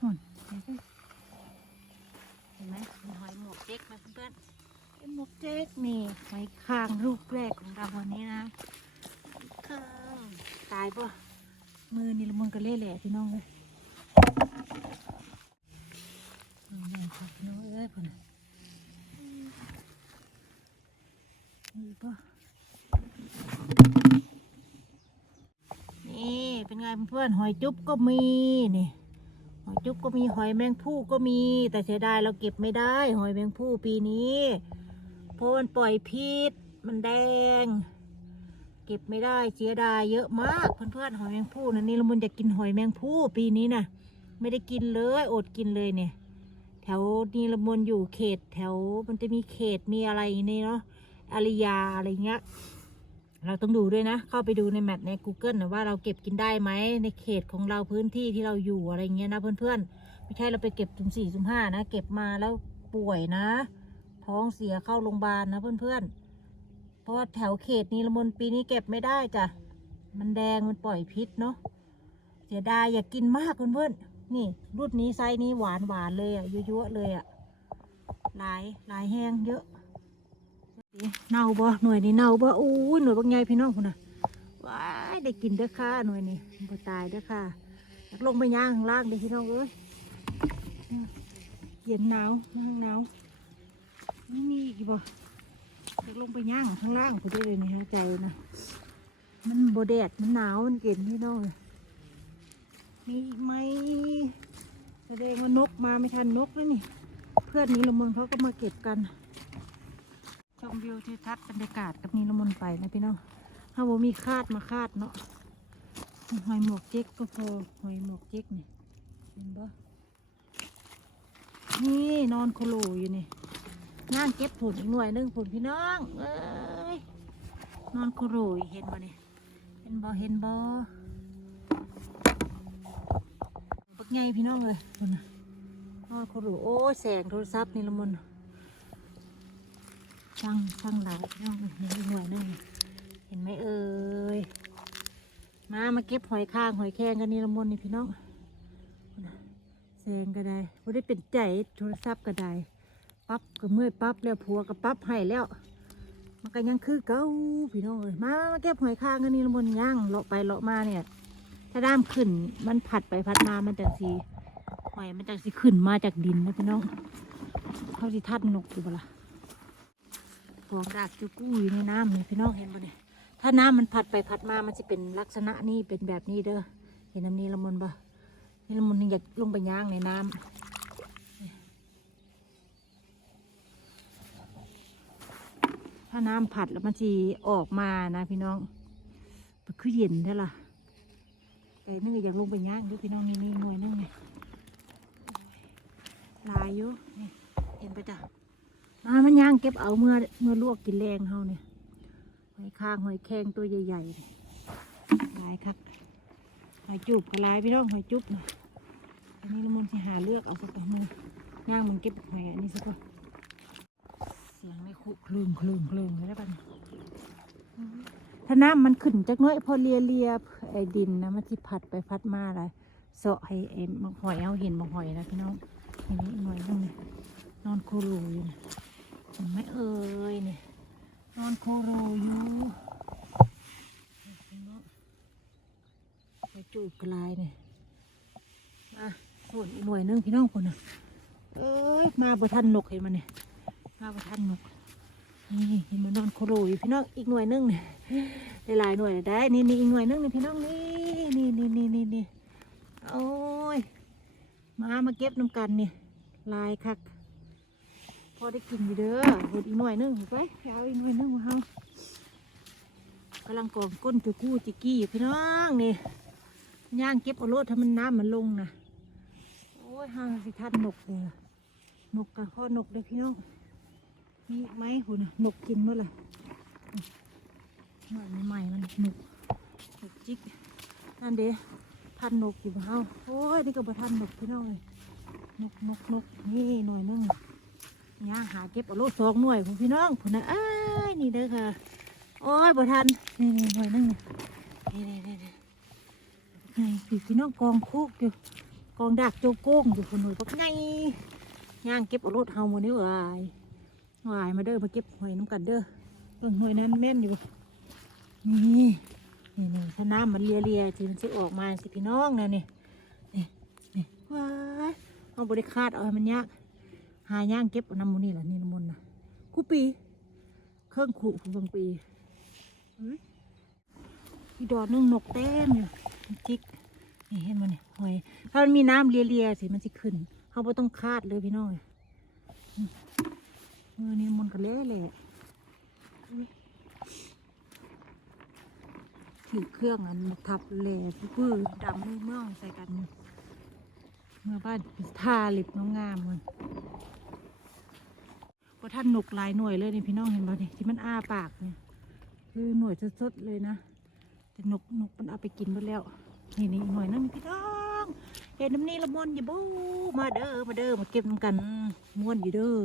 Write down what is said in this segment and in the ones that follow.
เห็นไหมมีหอยหมวกเจ๊กไหมเพื่อนๆเป็นหมวกเจ๊กนี่หอยคางลูกแรกของเราวันนี้นะคางตายปะมือนี่ละมันก็เละแหละพี่น้องเลยนี่ครับน้องเอ้ยพ่นนี่ปะนี่เป็นไงเพื่อนหอยจุ๊บก็มีนี่ อยจุ๊บก็มีหอยแมงผู้ก็มี แต่เสียดายเราเก็บไม่ได้ หอยแมงผู้ปีนี้เพราะมันปล่อยพิษมันแดง เก็บไม่ได้เสียดายเยอะมากเพื่อนๆหอยแมงผู้นะนี่ละมุนจะกินหอยแมงผู้ปีนี้นะไม่ได้กินเลยอดกินเลยเนี่ย แถวนีละมุนอยู่เขต แถวมันจะมีเขตมีอะไรนี่เนาะอาริยาอะไรเงี้ย เราต้องดูด้วยนะ เข้าไปดูในแมปใน Google นะว่าเราเก็บกินได้ไหมในเขตของเราพื้นที่ที่เราอยู่อะไรเงี้ยนะเพื่อนๆไม่ใช่เราไปเก็บถึงสี่ถึงห้านะ เก็บมาแล้วป่วยนะ ท้องเสียเข้าโรงพยาบาลนะเพื่อนๆเพราะาแถวเขตนี้ละมนปีนี้เก็บไม่ได้จ้ะมันแดงมันปล่อยพิษเนาะเสียดายอย่ากกินมากเพื่อนๆนี่ รุ่นนี้ไซส์นี้หวานหวานเลยอะยั่วๆเลยอะหลายหลายแห้งเยอะ เน่าบ่หน่วยนี้เน่าบ่อู้ยหน่วยบางใหญ่พี่น้องคุณน่ะว้าได้กินเด้อค่ะหน่วยนี้บ่ตายเด้อค่ะลงไปย่างข้างล่างเด้อพี่น้องเอ้ยเย็นหนาวข้างหนาวนี่มีอีกบ่อยากลงไปย่างข้างล่างกูได้เลยนี่ฮะใจนะมันโบแดดมันหนาวมันเย็นพี่น้องเอ้ยมีอีกไหมแสดงว่านกมาไม่ทันนกแล้วนี่ เพื่อนนี้ละมึงเขาก็มาเก็บกัน มวิวทิวทัศน์บรรยากาศกับนีละมนไปนะพี่น้องถ้าบ่มีคาดมาคาดเนาะหอยหมวกเจ๊กก็พอหอยหมวกเจ๊กนี่เห็นปะนี่นอนโคโลอยู่นี่ย่างเก็บผลอีกหน่วยนึงผลพี่น้องเอ้ยนอนโคโลเห็นบ่เนี่ยเห็นบ่เห็นบ่บักไงพี่น้องเลยนอนโคโลโอ้ยแสงโทรศัพท์นี่ละมน ช่างช่างหลายพี่น้องเห็นหน่วยหนึงเห็นไหมเอ่ยมามาเก็บหอยข้างหอยแครงกันนี่ละมนนี่พี่น้องแซงก็ได้บ่ได้เป็นใจโทรศัพท์ก็ได้ปั๊บก็เมื่อยปั๊บแล้วผัวก็ปั๊บให้แล้ว มันก็ยังคือเก่าพี่น้องเอ้ยมามาเก็บหอยข้างกันนี่ละมนย่างเลาะไปเลาะมาเนี่ย ถ้าด้ามขึ้นมันผัดไปผัดมามันจังสีหอยมันจังสีขึ้นมาจากดินนะพี่น้องเขาสิทัดนกอยู่บ่ล่ะ ฟองรากจุกู้อยู่ในน้ำนี่พี่น้องเห็นปะเนี่ยถ้าน้ำมันพัดไปพัดมา มันจะเป็นลักษณะนี้เป็นแบบนี้เด้อ เห็นน้ำนี้ละมุนปะนี่ละมุนนี่อยากลงไปย่างในน้ำถ้าน้ำผัดแล้วมันจะออกมานะพี่น้องมันคือเย็นใช่ล่ะแต่นี่อยากลงไปย่างด้วยพี่น้องนี่นี่หน่วยนึงนี่ลายอยู่นี่เห็นไปจ๊ะ มามันย่างเก็บเอาเมื่อเมื่อลวกกินแรงเขาเนี่ยหอยข้างหอยแข้งตัวใหญ่ๆเนี่ยลายคักหอยจุบก็ลายพี่น้องหอยจุบนะอันนี้ละมุนที่หาเลือกเอาสักมือย่างมันเก็บหอยอันนี้สักก่อนเสียงไม่คุคลึงคลึงคลึงเลยได้ปะเนี่ยถ้าน้ำมันขึ้นจากน้อยพอเลียเลียไอ้ดินนะมันที่พัดไปพัดมาอะไรเสาะให้ไอ้หอยเอาเห็นหอยนะพี่น้องอันนี้หอยนึงนี่ยนอนโคโรอยู่นะ ห็นไหมเอ่ยเนี่ยนอนโคโรอยู่ไปจูบกลายเนี่ยมาส่วนอีกหน่วยนึงพี่น้องคนน่ะเอ้ยมาบ่ทันนกเห็นมันเนี่ยมาบ่ทันนกนี่เห็นมันนอนโคโรอยู่พี่น้องอีกหน่วยนึงเนี่ยหลายหน่วยได้นี่นี่อีกหน่วยนึงเนี่ยพี่น้องนี่นี่นี่นี่นี่นี่โอ้ยมามาเก็บน้ำกันเนี่ยลายคัก พอได้กินอยู่เด้อหดอีกหน่อยนึงไปไปเอาอีกหน่อยนึงมาเฮากำลังกองก้นจุกู้จิกี้อยู่พี่น้องนี่ย่างเก็บเอาโลดถ้ามันน้ำมันลงนะโอ้ยห่างสิทันนกเลยนกกับพ่อนกเลยพี่น้องมีไหมคุณน่ะนกกินเมื่อไหร่หน่ใหม่ๆมันนกนกจิกนั่นเด้ทันนกอยู่บ่เฮาโอ้ยนี่ก็บ่ทันนกพี่น้องเลยนกนกนกนี่หน่อยนึง ย่างหาเก็บเอาโลสองหน่วยของพี่น้องผุนนะเอ้ยนี่เด้อค่ะ โอ้ยบ่ทันนี่นี่หน่วยนึงนี่นี่นี่นี่นี่ไงพี่พี่น้องกองโคกอยู่กองดักโจโก้งอยู่คนหน่วยปักไงย่างเก็บเอารถเฮาหมดนี่วายวายมาเด้อมาเก็บหอยน้ำกันเด้อเบิ่งหอยนั้นแม่นอยู่นี่นี่นี่ถ้าน้ำมันเลียเลียๆถึงจะออกมาสิพี่น้องนะนี่นี่นี่ว้ายเอาบริคาดเอาให้มันยาก หาย่างเก็บอน้ำมูนี่แหละนี่น้ำมันนะกูปี เครื่องขู่ของบางปีอีดอกนึงนกเต็มอยู่จิกนี่เห็นมันนี่หอย ถ้ามันมีน้ำเลียๆสิมันจะขึ้น เขาไม่ต้องคาดเลยพี่น้องเออนี่มันก็เละแหละอุ๊ยถือเครื่องอันมาทับแหล่พื้นดำมือเมื่อใส่กัน เมื่อบ้านทาลิบงามๆมัน ก็ท่านนกหลายหน่วยเลยนี่พี่น้องเห็นบ่นี่ที่มันอ้าปากเนี่ยคือหน่วยสดๆเลยนะ แต่นกนกมันเอาไปกินหมดแล้ว นี่นี่หน่อยนึงพี่น้องเห็นน้ำนี่ละมวนอยู่บูมาเด้อมาเด้อมาเก็บกันม่วนอยู่เด้อ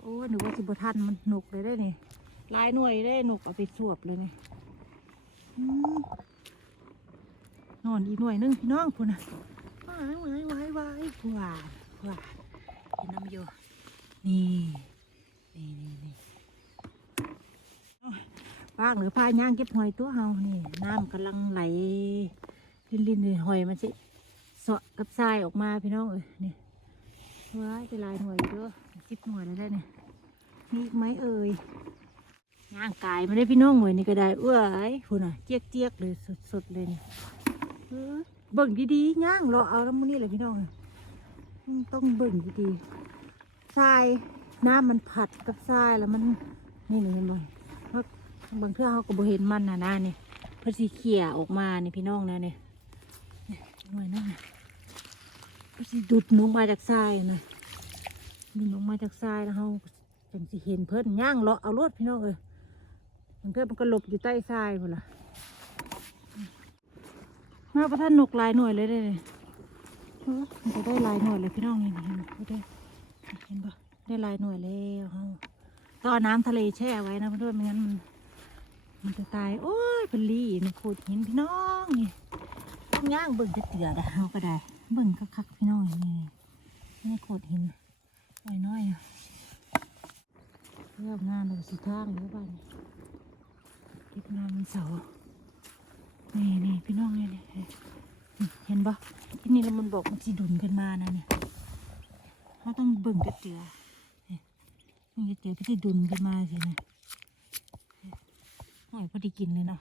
โอ้หนูว่าสิบทันมันนกเลยได้นี่หลายหน่วยได้นกเอาไปสวบเลยนี่อืมนอนอีกหน่วยนึงพี่น้องพูนะวายวายวายวายหวานหวานเห็นน้ำอยู่นี่ นี่นี่นี่ว่างหรือพาย่างเก็บหอยตัวเฮานี่น้ำกำลังไหลลินลินเลยหอยมันสิเสาะกับทรายออกมาพี่น้องเอ้ยนี่ว้ายจะลายหน่วยเยอะสิบหน่วยแล้วได้เนี่ยมีอีกไหมเอ่ยย่างกายมาได้พี่น้องหน่ยนี่ก็ได้เอ้ยคุณน่ะเจี๊ยกเจี๊ยกๆเลยสดๆเลยเนี่เอ้ยเบิ่งดีๆย่างรอเอาแล้วมื้อนี้เลยพี่น้องเอ้ยต้องเบิ่งดีๆทราย น้ำมันผัดกับทรายแล้วมันนี่นี่เห็นบ่เพราะบางเทื่อเขาก็บ่เห็นมันนะนะนี่เพื่อสีเขี่ยออกมานี่พี่น้องนะเนี่ยเนี่ยหน่วยนั่นเพื่อสีดูดลงมาจากทรายนะดูดลงมาจากทรายแล้วเขาจังสิเห็นเพิ่นย่างเลาะเอารถพี่น้องเอ้ยมันเพื่อมันก็หลบอยู่ใต้ทรายหมดละมาประท่านนกลายหน่วยเลยเด้เนี่ยมันจะได้ลายหน่วยเลยพี่น้องนี่เห็นบ่ได้เห็นปะ ได้ลายหน่วยแล้วต้องเอาน้ำทะเลแช่ไว้นะเพื่อนไม่งั้นมันมันจะตาย โอ้ยเป็นลี่มันโคตรหินพี่น้องนี่ย่างเบิ่งจะเตือดาเขาก็ได้ เบิ่งคักๆพี่น้องนี่นี่โคตรหินน้อยๆอะเรื่องงานเราสิทางแล้วบ้านเก็บงานมันเสาร์นี่นี่พี่น้องนี่นี่เห็นปะที่นี่แล้วมันบอกมันสิดุนกันมานะเนี่ยเขาต้องเบิ่งจะเตือนี่มั นจะเตือพี่สิดุนกันมาสินะหอยพอดีกินเลยเนาะ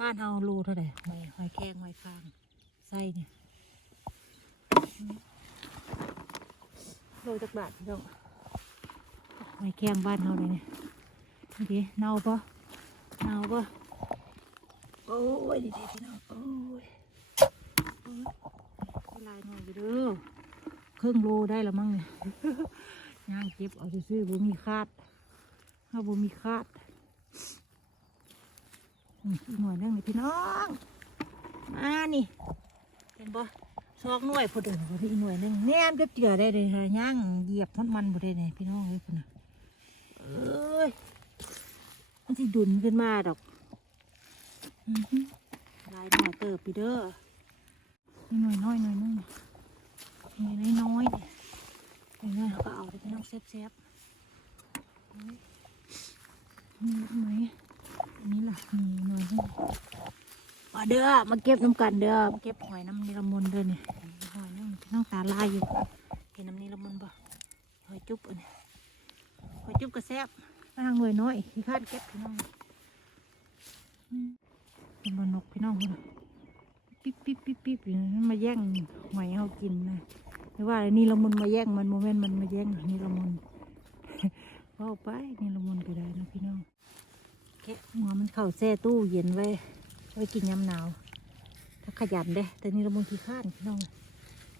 บ้านเฮาโลเท่าไหร่หอยหอยแครงหอยฟางไส้เนี่ยโลจักบาทพี่น้องหอยแครงบ้านเฮาเลยเนี่ยดูดิเน่าปะเน่าปะโอ้ยดีดีพี่น้องโอ้ยไลายหน่อยอยู่เด้อครึ่งโลได้ละมั้งเนี่ย ย่างเก็บเอาซื้อบ่มีคาดถ้าบ่มีคาดอีกหน่วยหนึงนี่พี่น้องมานี่เห็นบ่ซอกหน่วยพอเดินพอดีอีกหน่วยหนึงแนมจะเจือได้เลยค่ะย่างเหยียบมันมันบ่ได้เลยพี่น้องเลยคุณน่ะเอ้ยมันสิดุนขึ้นมาดอกลายหน่อยเติบไปเด้อนี่หน่วยน้อยหน่วยนึงหน่วยน้อยเนี่ย หน่วยน้อยเขาก็เอาไปพี่น้องแซ่บๆเฮ้ยนี่ไหมอันนี้ล่ะมีหน่วยนึงมาเด้อมาเก็บน้ำกันเด้อมาเก็บหอยน้ำนิลมนต์เด้อนี่หอยน้ำน้องตาลายอยู่เห็นน้ำนิลมนต์ปะหอยจุ๊บอันนี้หอยจุ๊บกระแซบทางหน่วยน้อยที่คาดเก็บพี่น้องอืมเป็นบนนกพี่น้องคนน่ะปิ๊บปิ๊บปิ๊บปิ๊บอยู่นั่นมาแย่งหอยเขากินนะ แต่ว่านี่ละมุนมาแย่งมันโมเมนต์มันมาแย่งนี่ละมุนเอาไปนี่ละมุนก็ได้นะพี่น้องเก็บหัวมันเข่าแช่ตู้เย็นไว้ไว้กินยามหนาว ถ้าขยันเด้แต่นี่เราบางทีข้านพี่น้อง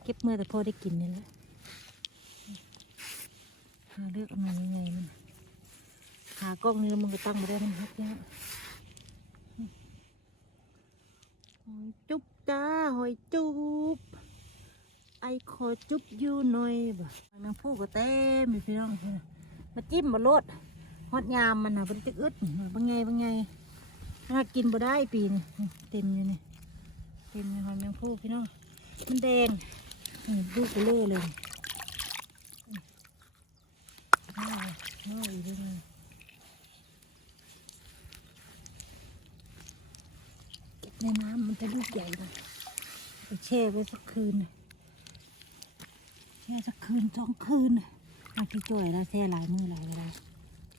เก็บเมื่อแต่พอได้กินนี่แหละหาเลือกเอามายังไงมันหากล้องนี้แล้วมันก็ตั้งมาได้มันฮักเนี่ยหอยจุ๊บจ้าหอยจุ๊บ ไอขอจุ๊บอยู่หน่อยบ่หอยแมงผู้ก็เต็มอยู่พี่น้องมาจิ้มมาโลดฮอดยามมันนะมันจะอึดบางไงบางไงถ้ากินบ่ได้ปีนเต็มอยู่นี่เต็มเลยหอยแมงผู้พี่น้องมันแดงนี่ลูกเบลอเลยน้อยน้อยด้วยในน้ำมันจะลูกใหญ่เลยไปแช่ไว้สักคืน ช่สักคืนสองคืนมาที่จ่วยแล้วแช่หลายมือหลายเวลา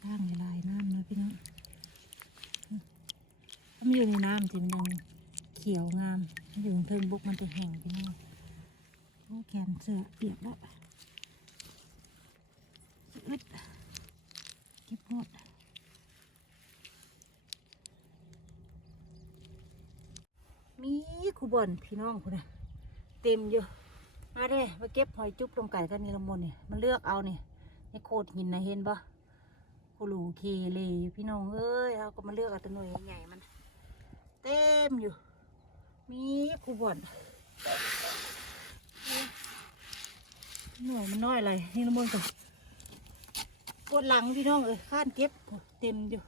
ล่างหลายน้ำนะพี่น้องถ้ามันอยู่ในน้ำจริงมันเขียวงามมันอยู่เทิงบุกมันจะแห้งพี่น้องโอ้แขนเสือเปียกแล้วอึดเก็บหมดมีคูบอนพี่น้องคุณนะเต็มอยู่ มาเด้มาเก็บหอยจุ๊บตรงไก่กันนี่ละมนเนี่ยมันเลือกเอาเนี่ยในโคดหินนะเห็นปะโคลูเคเลยพี่น้องเอ้ยเราก็มาเลือกเอาตัวหน่วยใหญ่ๆมัน เต็มอยู่ มีคูบอนหน่วยมันน้อยอะไรนี่ละมนก่อนปวดหลังพี่น้องเอ้ยข้านเก็บเต็มอยู่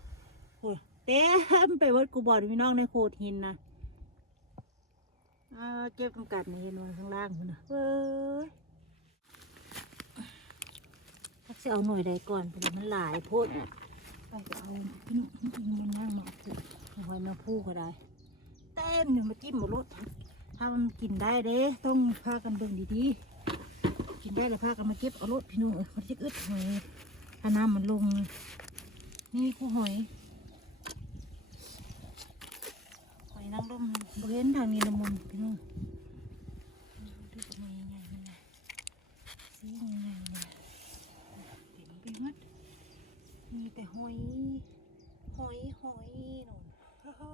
โอ้ยเต็มไปหมดคูบอนพี่น้องในโคดหินนะ เก็บกำกัดนี่เห็นว่าข้างล่างคุณนะเว้ยถ้าจะเอาหน่วยใดก่อนเพราะว่ามันหลายโพดอะไปจะเอาพี่น้องมันนั่งมาคือเอาไว้มาพูก็ได้ เต็มอยู่มาจิ้มหมดรถถ้ามันกินได้เด้ต้องพากันเบิ่งดีๆ กินได้แล้วพากันมาเก็บเอารถพี่น้องเอ้ยมันจะอึดหอยถ้าน้ำมันลง นี่คู่หอย หอย นางรมบริเวณทางนี้ละมุนพี่น้องดูตัวมันใหญ่ๆมันนะสีใหญ่ๆนะเต็มไปหมดมีแต่หอย หอยหอยนู่นฮ่าฮ่า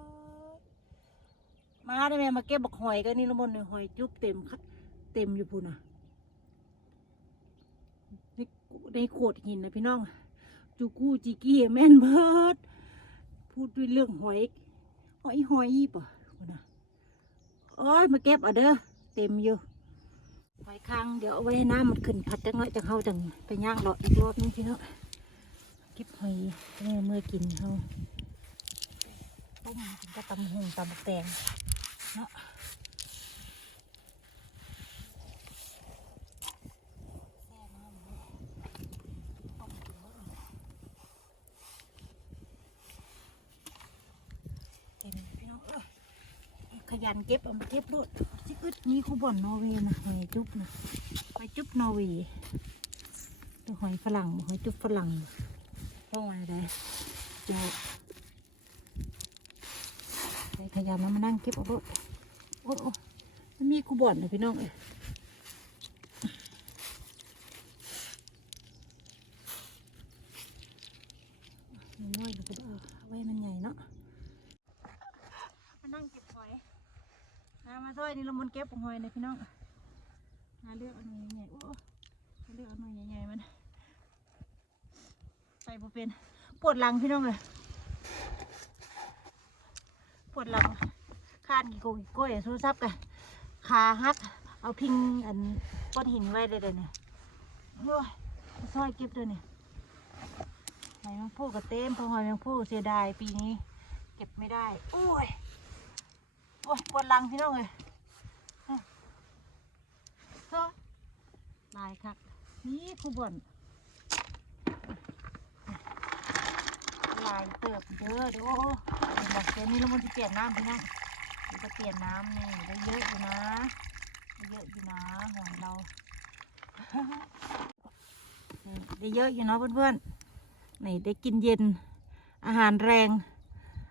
มาได้ไหมมาเก็บบักหอยกันนี่ละมุนเนี่ยหอยจุ๊บเต็มค่ะเต็มอยู่พูนอะในในโขดหินนะพี่น้องจูกู้จีกี้แม่นเบิดพูดด้วยเรื่องหอย หอยหอยป่ะนะโอ้ยมาเก็บเอาเด้อเต็มอยู่หอยคางเดี๋ยวเอาไว้ให้น้ำมันขึ้นผัดจังน้อยจังเฮาจังไปย่างหลาะอีกรอบนึงพี่เนาะเก็บหอยเมื่อเมื่อกินเฮาต้มกินก็ตำหงตำบักแตงเนาะแซ่บมากเลยต้มกินแล้วเต็มพี่น้องเอ้ย ขยันเก็บเอามาเก็บรวดซิอึดนี่คูบ่อนนอร์เวย์นะหอยจุ๊บนะหอยจุ๊บนอร์เวย์ตัวหอยฝรั่งหอยจุ๊บฝรั่งต้องมาได้เจ้าขยันนะมานั่งเก็บเอารถโอ้โอ้มันมีคูบอนเลยพี่น้องเอ้ยมันน้อยอยู่ก็เอาไว้มันใหญ่เนาะ มานั่งเก็บหอยนามาซอยนี่ละมุนเก็บหอยเลยพี่น้องนาเลือกเอาหน่อยใหญ่ๆโอ้เลือกเอาหน่อยใหญ่ๆมันใส่บ่เป็นปวดหลังพี่น้องเลยปวดหลังคานกี่โกกี่โก้ยสู้ซับกันขาหัก เอาพิงอันก้อนหินไว้เลยเดี๋ยวนี้โอ้ยซอยเก็บเลยเนี่ยหอยแมงผู้กับเต็มพราะหอยแมงผู้เสียดายปีนี้ เก็บไม่ได้โอ้ยโอ้ยปวดหลังพี่น้องเลยเฮ้ยเฮ้ย ลายครับนี่คูบอนลายเติบเยอะดี๋ยวโอ้โหบอกเดี๋ยวนี้แล้วมันจะเปลี่ยนน้ำพี่น้องจะเปลี่ยนน้ำนี่ได้เยอะอยู่นะเยอะอยู่นะหอยเราได้เยอะอยู่เนาะเพื่อนๆนี่ได้กินเย็น อาหารแรง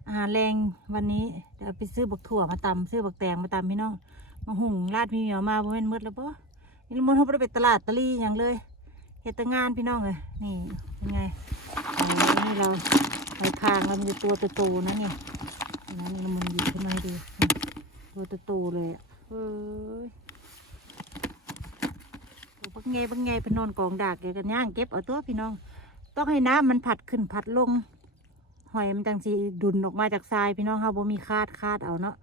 อาหารแรงวันนี้เดี๋ยวไปซื้อบักถั่วมาตำซื้อบักแตงมาตำพี่น้องมาหุงราดพี่เหมียวมาบ่เป็นมืดแล้วปะ นี่ละมุนเขาบ่ไปตลาดตะลี่อย่างเลยเฮ็ดแต่งานพี่น้องเลยนี่เป็นไงนี่เราไปคางเรามีตัวโตๆนะเนี่ยนะนี่ละมุนหยิบขึ้นมาให้ดูตัวโตๆเลยอะเฮ้ยโอ้บักไงบักไงเพนนอนกองดากเกี่ยวกันย่างเก็บเอาตัวพี่น้อง ต้องให้น้ำมันผัดขึ้นผัดลงหอยมันจังสีดุนออกมาจากทรายพี่น้องค่ะบ่มีคาดคาดเอาเนาะ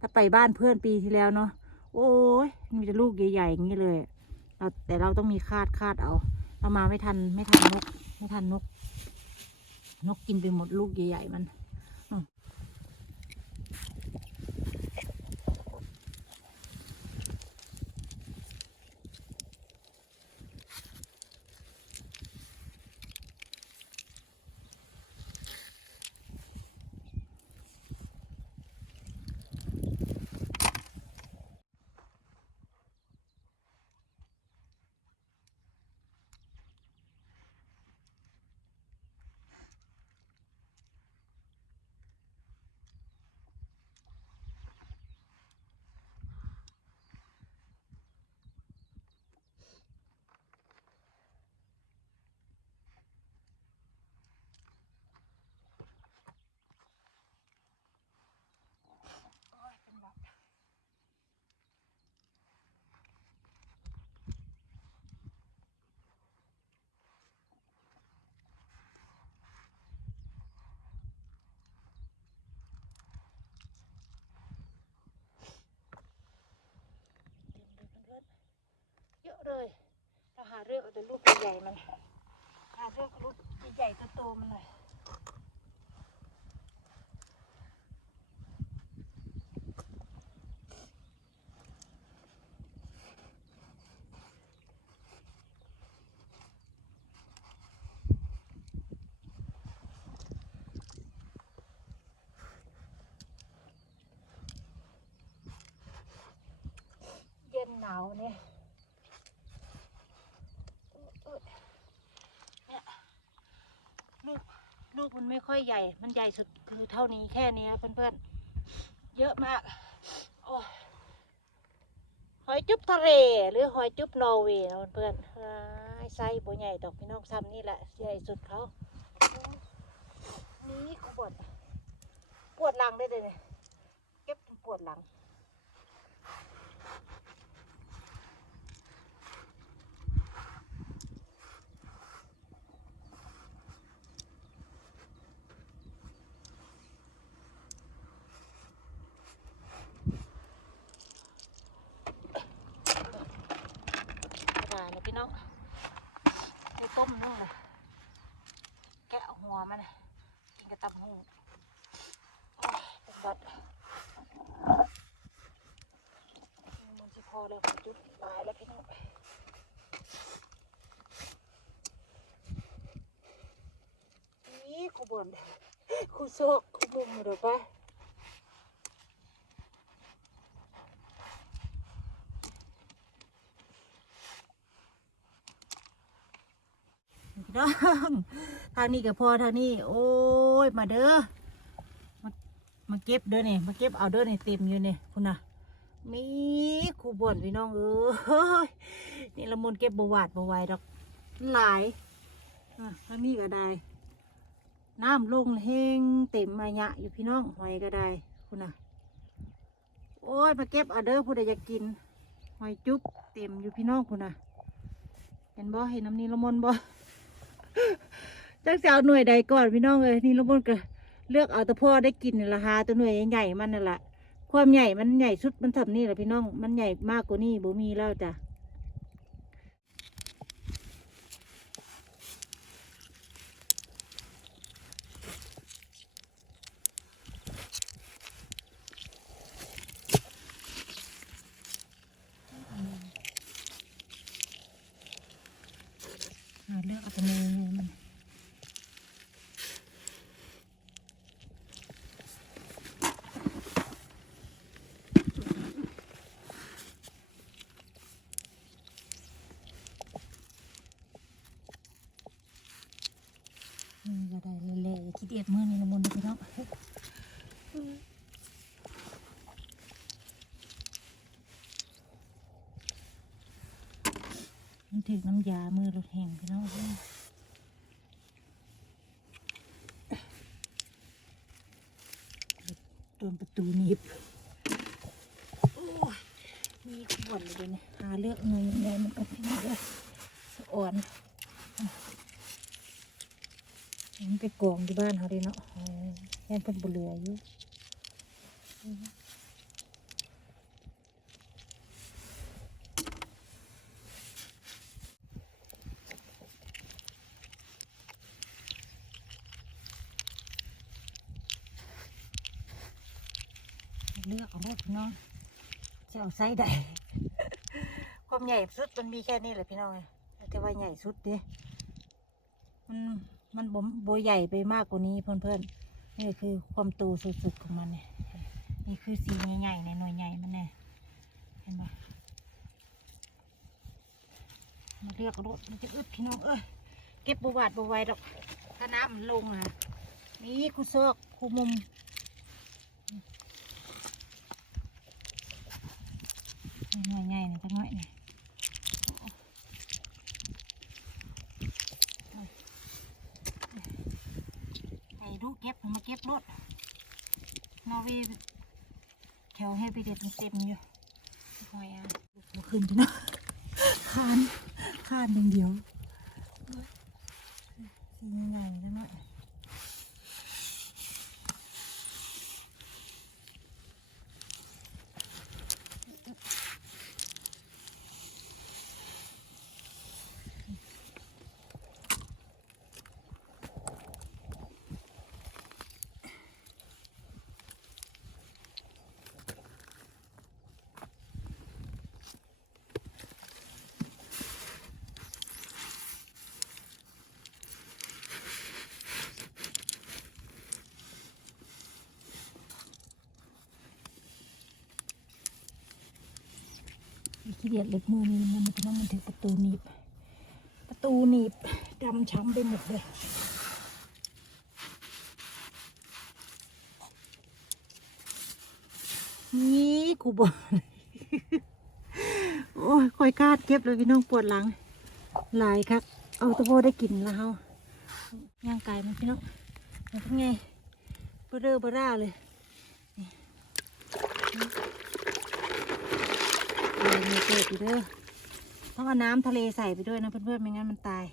ถ้าไปบ้านเพื่อนปีที่แล้วเนาะโอ้ยมีแต่ลูกใหญ่ๆอย่างนี้เลย เราแต่เราต้องมีคาดคาดเอา เรามาไม่ทันไม่ทันนก ไม่ทันนก นกกินไปหมดลูกใหญ่ๆมัน เลยเราหาเรื่องเอาแต่ลูกใหญ่ๆมันหาเรื่องลูกใหญ่ๆโตมันหน่อยเย็นหนาวเนี่ยเอ้ยเนี่ยลูกลู กมันไม่ค่อยใหญ่ มันใหญ่สุดคือเท่านี้แค่นี้เพื่อนๆ เยอะมาก โอ้หอยจุ๊บทะเลหรือหอยจุ๊บนอร์เวย์นะเพื่อนๆไส้บัใหญ่ดอกพี่น้องซ้ำนี่แหละใหญ่สุดเขา นี่ปวด ปวดหลังได้เลยเนี่ย เก็บปวดหลัง กระดาษเลยพี่ น้องไปต้มนึ่งเลยแกะหัวมันกินกระตับหูเป็นบัดมันจะพอแล้วจุดหลายแล้วพี่น้องนี่ขบวนคูโซกคูบุมหรือปะ น้องทางนี้กับพ่อทางนี้ โอ้ยมาเด้อมามาเก็บเด้อเนี่ยมาเก็บเอาเด้อเนี่ยเต็มอยู่เนี่ยคุณน่ะมีครูบ่นพี่น้องเอ้ยนี่ละมุนเก็บบวาดบไหวดอกหลายทางนี้ก็ได้ น้ำลงแห้งเต็มมาหยะอยู่พี่น้องหอยก็ได้คุณน่ะโอ้ยมาเก็บเอาเด้อผู้ใดอยากกินหอยจุ๊บเต็มอยู่พี่น้องคุณน่ะเห็นบ่เห็นน้ำนี้ละมุนบ่ จักจะเอาหน่วยใดก่อนพี่น้องเลยนี่ละมุนก็เลือกเอาแต่พ่อได้กินนี่ละหาตัวหน่วยใหญ่ๆมันนั่นแหละความใหญ่มันใหญ่สุดมันทำนี่แหละพี่น้อง มันใหญ่มากกว่านี่บ่มีแล้วจ้ะเอาเลือกเอาแต่หน่วยมัน นี่ ก็ได้เละๆคิดเอ็ดมือนี่ละมุนพี่น้องมันถึงน้ำยามือรถแห่งพี่น้องโดนประตูหนีบโอ้ยมีขบวนเลยเนี่ยหาเลือกเงินเงินมันก็พี่น้องเลยอ่อน มันไปกองที่บ้านเขาดีเนาะเออแย่งเพิ่นบุเรืออยู่เลือกเอารถพี่น้องจะเอาไซส์ใดความใหญ่สุดมันมีแค่นี้แหละพี่น้องไงแต่ว่าใหญ่สุดเด้มัน มันบ่โบใหญ่ไปมากกว่านี้เพื่อนๆนี่คือความโตสุดๆของมันเนี่ยนี่คือสีใหญ่ๆในหน่วยใหญ่มันเนี่ยเห็นไหมมาเลือกรถมันจะอึดพี่น้องเอ้ยเก็บบหวาดบไหวดอกถ้าน้ำมันลงอะนี่คูซอกคูมุมหน่วยใหญ่นี่จังหน่อยนี่ ไอ้ลูก เก็บมาเก็บรถนอร์เวย์แถวให้ไปเด็ดเต็มๆอยู่หอยอะมาขึ้นจ้ะนะคานคานอย่างเดียวสีใหญ่จังหน่อย ขี้เดียดเล็บมือนี่มันพี่น้องมันถึงประตูหนีบ ประตูหนีบดำช้ำไปหมดเลยนี่กูบอกโอ้ยคอยคาดเก็บเลยพี่น้องปวดหลัง หลายครับ เอาตะโพได้กินแล้วเฮาย่างกายมันพี่น้องมันเป็นไงเบอเร่อเบอร่าเลยนี่เลย มีเกิดอยู่เด้อต้องเอาน้ำทะเลใส่ไปด้วยนะเพื่อนๆไม่งั้นมันตาย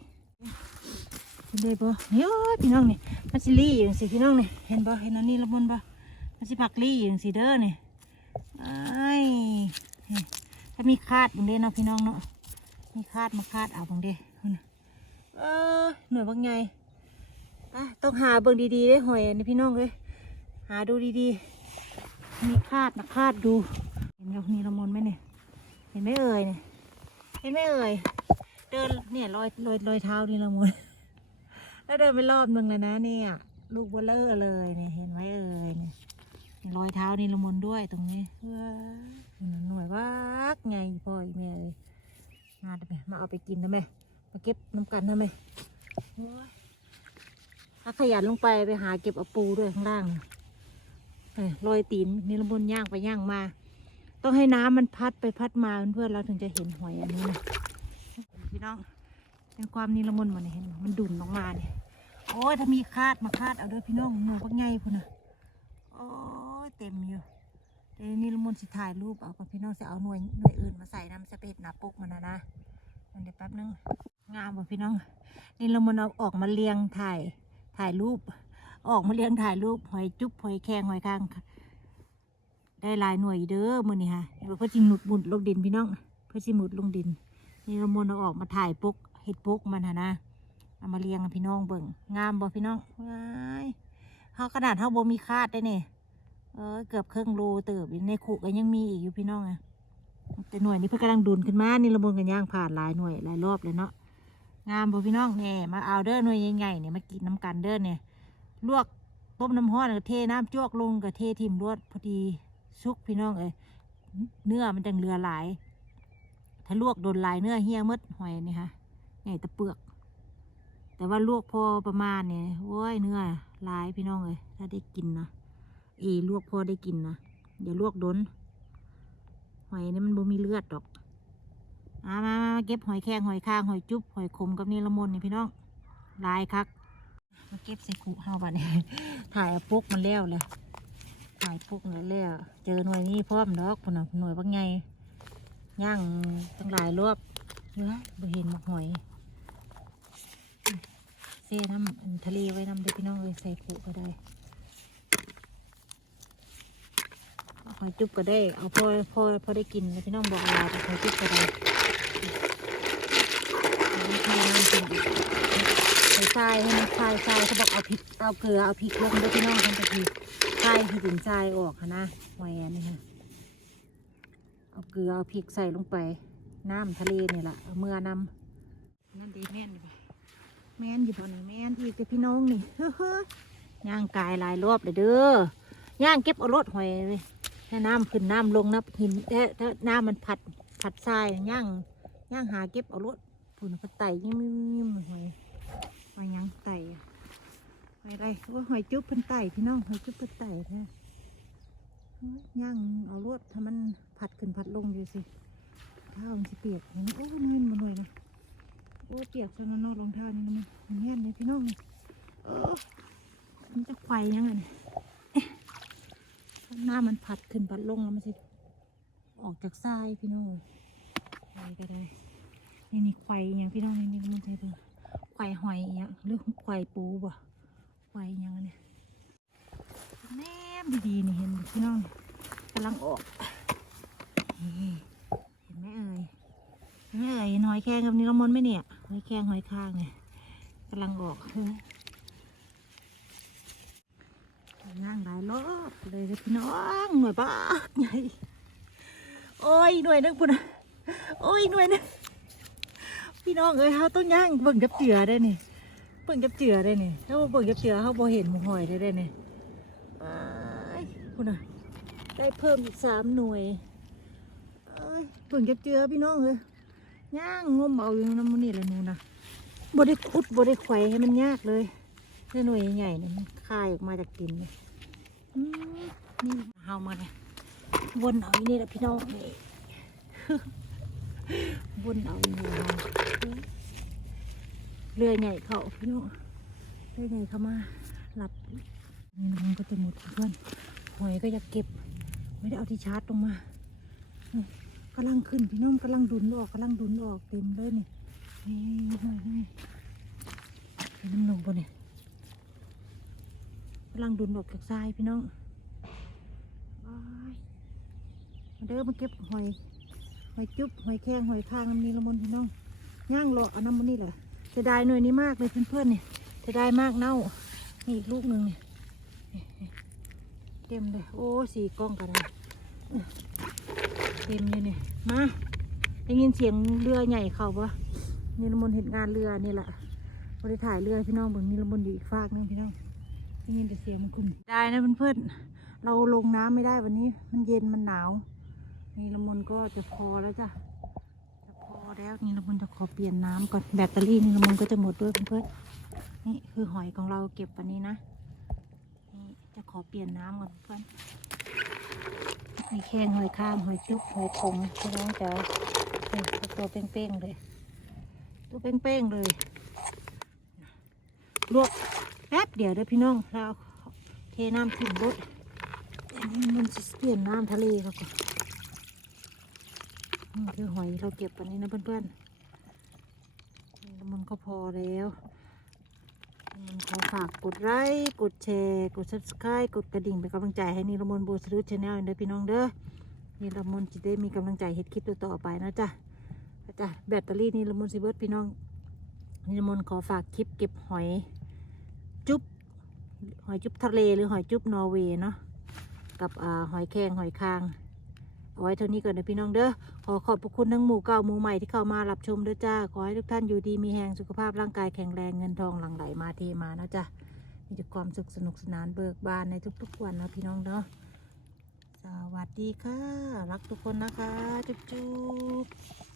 เห็นด้ปะนี่โอ้ยพี่น้องนี่มันสิลี่อย่างสิพี่น้องนี่เห็นปะเห็นอันนี้ละมุนปะมันสิผักลี่อย่างสิเด้อนี่ไอ้ถ้ามีคาดบางเด้เนาะพี่น้องเนาะมีคาดมาคาดเอาบางเด้เออหน่วยบางไงอะต้องหาเบิ่งดีๆได้หอยนนี้พี่น้องเลยหาดูดีๆมีคาดมาคาดดู เห็นกับนี่ละมนไหมเนี่ย เห็นไหมเอ่ยเนี่ยเห็นไหมเอ่ยเดินเนี่ยรอยรอยรอยเท้านี่ละมุนแล้วเดินไปรอบนึงเลยนะเนี่ยลูกเบลเลอร์เลยเนี่ยเห็นไหมเอ่ยเนี่ยรอยเท้านี่ละมนด้วยตรงนี้ว้าหน่วยวักไงพ่อแม่เอ้ยมาได้ไหมมาเอาไปกินได้ไหมมาเก็บน้ำกันได้ไหมถ้าขยันลงไปไปหาเก็บเอาปูด้วยข้างล่างเอ้ยลอยตีนนี่ละมุนย่างไปย่างมา ต้องให้น้ำมันพัดไปพัดมาเพื่อนเราถึงจะเห็นหอยอันนี้นะพี่น้องเป็นความนิรมนมันเห็น มันดุนออกมาเนี่ยโอ้ยถ้ามีคาดมาคาดเอาด้อพี่น้องหนูปักไงพุ่นน่ะโอ้ยเต็มอยู่เดี๋ยวนี้ละมุนสิถ่ายรูปเอากับพี่น้องจะเอาหน่วยหน่วยอื่นมาใส่น้ำสเปดหนาปุกมันนะนะมันเดี๋ยวแป๊บนึงงามบ่พี่น้อง นี่ละมุนเอาออกมาเรียงถ่ายถ่ายรูป ออกมาเรียงถ่ายรูปหอยจุ๊บหอยแครงหอยคาง ได้หลายหน่วยเด้อมือนี่ฮะเพื่อจิมุดมุดลงดินพี่น้องเพื่อจิมุดลงดิน นี่ละมุนเอาออกมาถ่ายปกเห็ดปกมันฮะนะเอามาเรียงพี่น้องเบิ่งงามบ่พี่น้องว้ายเขาขนาดเขาบ่มีคาดได้เนี่ยเออเกือบเครึ่องโลเติบอยู่ในคุก็ยังมีอีกอยู่พี่น้องอะแต่หน่วยนี้เพิ่งกำลังดุนขึ้นมานี่ระบนกันย่างผ่านหลายหน่วยหลายรอบเลยเนาะงามบ่พี่น้องเนี่ยมาเอาเด้อหน่วยใหญ่ๆเนี่ยมากินน้ำกันเด้อเนี่ยลวกต้มน้ำร้อนแล้วก็เทน้ำจวกลงกับเททิมรวดพอดี สุกพี่น้องเอ้ยเนื้อมันจังเรือหลาย ถ้าลวกโดนลายเนื้อเฮี้ยมดหอยนี่ค่ะใหญ่แต่เปลือก แต่ว่าลวกพอประมาณเนี่ยโอ้ยเนื้อลายพี่น้องเอ้ยถ้าได้กินนะเอลวกพอได้กินนะอย่าลวกโดนหอยนี่มันบ่มีเลือดดอกมามามาเก็บหอยแครงหอยคางหอยจุ๊บหอยขมกับนี่ละมนนี่พี่น้องลายคัก มาเก็บใส่ขุเฮาบัดนี้ถ่ายอปุ๊กมันแล้วเลย ถ่ายปุ๊กมันแล้วเจอหน่วยนี้พร้อมดอกพุ่นน่ะหน่วยบางไงย่างตั้งหลายรอบเฮ้ยบ่เห็นหมกหอยเซ่น้ำทะเลไว้น้ำเด้พี่น้องเลยใส่ขุก็ได้หอยจุ๊บก็ได้ เอาพอพอพอได้กินแล้วพี่น้องบอกลาหอยจุ๊บก็ได้ใส่ทรายให้มันทรายทรายเขาบอกเอาพริกเอาเกลือเอาพริกลงด้วยพี่น้องทำตะกี้ ทรายคือถึงทรายออกค่ะนะหอยอันนี้ค่ะเอาเกลือเอาพริกใส่ลงไป น้ำทะเลนี่แหละเอาเมื่อนำนั่นดีแม่นอยู่ปแม่นอยู่ตอนนี้แม่นอีกแต่พี่น้องนี่เฮ้อย่างกายลายรอบเลยเด้อย่างเก็บเอารถหอยเลยถ้าน้ำขึ้นน้ำลงนับหินถ้าถ้าน้ำมันผัดผัดทรายย่างย่างหาเก็บเอารถผุนก็ไต่ยิ่งยิ่งหอยหอยหยังไต่ หอยอะไรโอ้ยหอยจุ๊บเพิ่นไต่พี่น้องหอยจุ๊บเพิ่นไต่แท้ย่างเอารถถ้ามันผัดขึ้นผัดลงอยู่สิเท้ามันสิเปียกเห็นโอ้ยมันมันหน่อยนะโอ้เปียกซะนนอกรองเท้านี่นะมันมันแห้งเลยพี่น้องนี่เออมันจะไฟยังไงหน้ามันผัดขึ้นผัดลงแล้วมันจะออกจากทรายพี่น้องไข่ก็ได้นี่นี่ไข่อย่างพี่น้องนี่นี่มันใช่ปะไข่หอยอย่างเงี้ยหรือไข่ปูบ่ ไข่อย่างเนี้ยแนมดีๆนี่เห็นบ่พี่น้องกำลังออกเห็นไหมเอ่ยเห็นไหมเอ่ยเห็นหอยแครงกับนิลมนไหมเนี่ยหอยแครงหอยคางเนี่ยกำลังออกยนั่งหลายรอบเลยพี่น้องหน่วยบ้าใหญ่โอ้ยหน่วยนึงปุ่นะโอ้ยหน่วยนึงพี่น้องเอ้ยเขาต้องย่างเบิ่งกับเจือได้นี่ เบิ่งกับเจือได้เนี่ยถ้าว่าเบิ่งกับเจือเขาบ่เห็นหมูหอยได้ได้เนี่อ้ายปุ่นน่ะได้เพิ่มอีกสามหน่วยเอ้ยเพิ่งจะเจือพี่น้องเลยย่างงมเอาอยู่น้ำมันนี่แหละนูนะบ่ได้ขุดบ่ได้ไขวให้มันยากเลยถ้าหน่วยใหญ่ๆเนี่ยมันคายออกมาจากดินเลยอืมนี่เฮามาเนี่ยวนเอาอีนี่แหละพี่น้องนี่วนเอาอีนี่ เรือใหญ่เขาพี่น้องเรือใหญ่เขามาหลับนี่มันก็จะหมดเพื่อนหอยก็อยากเก็บ ไม่ได้เอาที่ชาร์จลงมานี่กำลังขึ้นพี่น้องกำลังดุนออกกำลังดุนออกเต็มเลยนี่นี่นี่นี่น้ำนองปะเนี่ยกำลังดุนออกจากทรายพี่น้องมาเด้อมาเก็บหอยหอยจุ๊บหอยแข้งหอยคางมันมีละมุนพี่น้องย่างรอเอาน้ำมันนี่แหละ จะได้หน่วยนี้มากเลยเพื่อนๆเนี่ยจะได้มากเน่านี่อีกลูกหนึ่งเนี่ยเต็มเลยโอ้สี่กล้องกันเลยเต็มเลยเนี่ยมาได้ยินเสียงเรือใหญ่เขาปะนี่ละมนเห็นงานเรือนี่แหละบริถ่ายเรือพี่น้องเบิ่งนี่ละมนอยู่อีกฟากนึงพี่น้องได้ยินแต่เสียงมันคุ้นได้นะเพื่อนๆเราลงน้ำไม่ได้วันนี้ มันเย็นมันหนาวนี่ละมนก็จะพอแล้วจ้ะ แล้วนี่ละมุนจะขอเปลี่ยนน้ำก่อนแบตเตอรี่นี่ละมุนก็จะหมดด้วยเพื่อนๆนี่คือหอยของเราเก็บวันนี้นะนี่จะขอเปลี่ยนน้ำก่อนเพื่อนมีแข้งหอยข้ามหอยจุ๊บหอยคงพี่น้องจ๋าตัวเป้งๆเลย ตัวเป้งๆเลยลวกแป๊บเดี๋ยวเด้อพี่น้องเราเทน้ำขึ้นบดอันนี้มันจะเปลี่ยนน้ำทะเลครับก่อน นี่คือหอยเราเก็บวันนี้นะเพื่อนๆนี่มันก็พอแล้วขอฝากกดไลค์กดแชร์กด subscribe กดกระดิ่งเป็นกำลังใจให้นิรมนบูสรุชแนลเด้อพี่น้องเด้อนิรมนจะได้มีกำลังใจเฮ็ดคลิปต่อไปนะจ๊ะจ๊ะแบตเตอรี่นิรมนต์สิเบิร์ดพี่น้องนิรมนขอฝากคลิปเก็บหอยจุ๊บหอยจุ๊บทะเลหรือหอยจุ๊บนอร์เวย์เนาะกับอหอยแครงหอยคาง เอาไว้เท่านี้ก่อนนะพี่น้องเด้อ ขอขอบพระคุณทั้งหมู่เก่าหมู่ใหม่ที่เข้ามารับชมเด้อจ้า ขอให้ทุกท่านอยู่ดีมีแรงสุขภาพร่างกายแข็งแรงเงินทองหลั่งไหลมาเทมานะจ้ามีแต่ความสุขสนุกสนานเบิกบานในทุกๆวันนะพี่น้องเนาะ สวัสดีค่ะ รักทุกคนนะคะ จุ๊จุ๊บ